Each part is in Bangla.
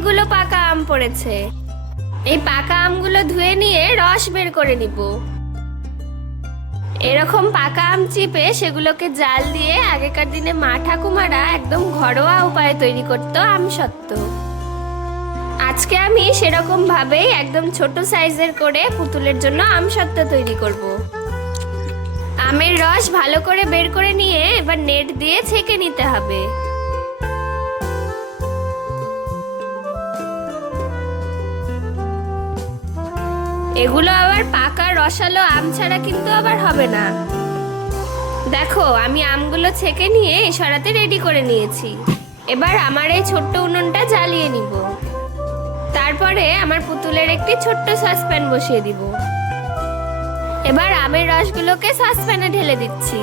অনেকগুলো পাকা আম পড়েছে। এই পাকা আমগুলো ধুয়ে নিয়ে রস বের করে নিব। এরকম পাকা আম চিপে সেগুলোকে জাল দিয়ে আগেকার দিনে মা ঠাকুমারা একদম ঘরোয়া উপায়ে তৈরি করতো আমসত্ত্ব। আজকে আমি সেরকম ভাবেই একদম ছোট সাইজের করে পুতুলের জন্য আমসত্ত্ব তৈরি করব। আমের রস ভালো করে বের করে নিয়ে এবার নেট দিয়ে ছেঁকে নিতে হবে। এগুলো আবার পাকা রসালো আম ছাড়া কিন্তু আবার হবে না। দেখো আমি আমগুলো ছেঁকে নিয়ে সরাতে রেডি করে নিয়েছি। এবার আমার এই ছোট্ট উনুনটা জ্বালিয়ে নিব। তারপরে আমার পুতুলের একটি ছোট্ট সসপ্যান বসিয়ে দিব। এবার আমের রসগুলোকে সসপ্যানে ঢেলে দিচ্ছি।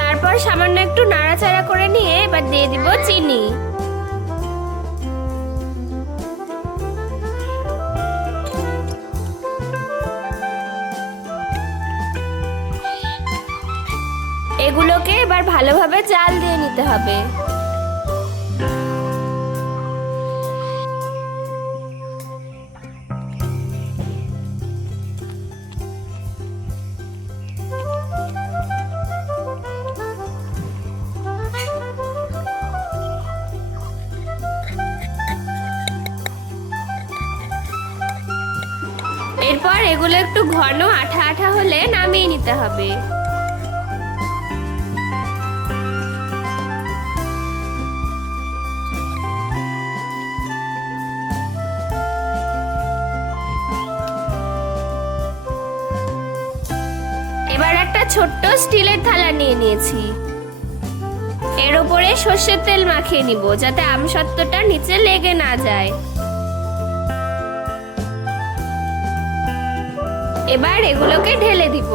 তারপর সামান্য একটু নাড়াচাড়া করে নিয়ে এবার দিয়ে দিব চিনি। এগুলোকে এবার ভালোভাবে জাল দিয়ে নিতে হবে। এরপর এগুলো একটু ঘন আঠা আঠা হলে নামিয়ে নিতে হবে। এবার একটা ছোট্ট স্টিলের থালা নিয়ে নিয়েছি। এর উপরে সর্ষের তেল মাখিয়ে নিব যাতে আমসত্ত্বটা নিচে লেগে না যায়। এবার এগুলোকে ঢেলে দিব।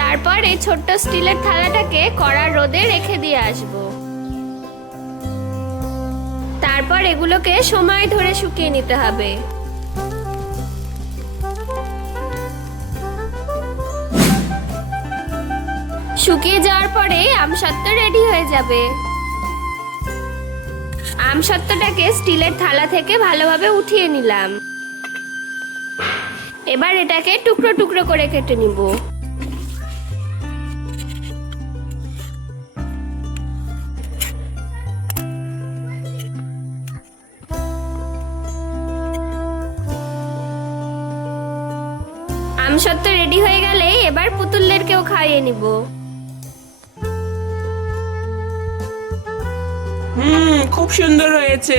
তারপর এই ছোট্ট স্টিলের থালাটাকে কড়া রোদে রেখে দিয়ে আসব। তারপর এগুলোকে সময় ধরে শুকিয়ে নিতে হবে। শুকিয়ে যাওয়ার পরে আমসত্ত্ব রেডি হয়ে যাবে। আমসত্ত্বটাকে স্টিলের থালা থেকে ভালোভাবে উঠিয়ে নিলাম। এবার এটাকে টুকরো টুকরো করে কেটে নিব। আমসত্ত্ব রেডি হয়ে গেলে এবার পুতুলদেরকেও খাইয়ে নিব। খুব সুন্দর হয়েছে।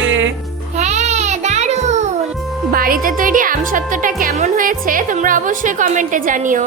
হ্যাঁ, দারুণ। বাড়িতে তৈরি আমসত্ত্বটা কেমন হয়েছে তোমরা অবশ্যই কমেন্টে জানিও।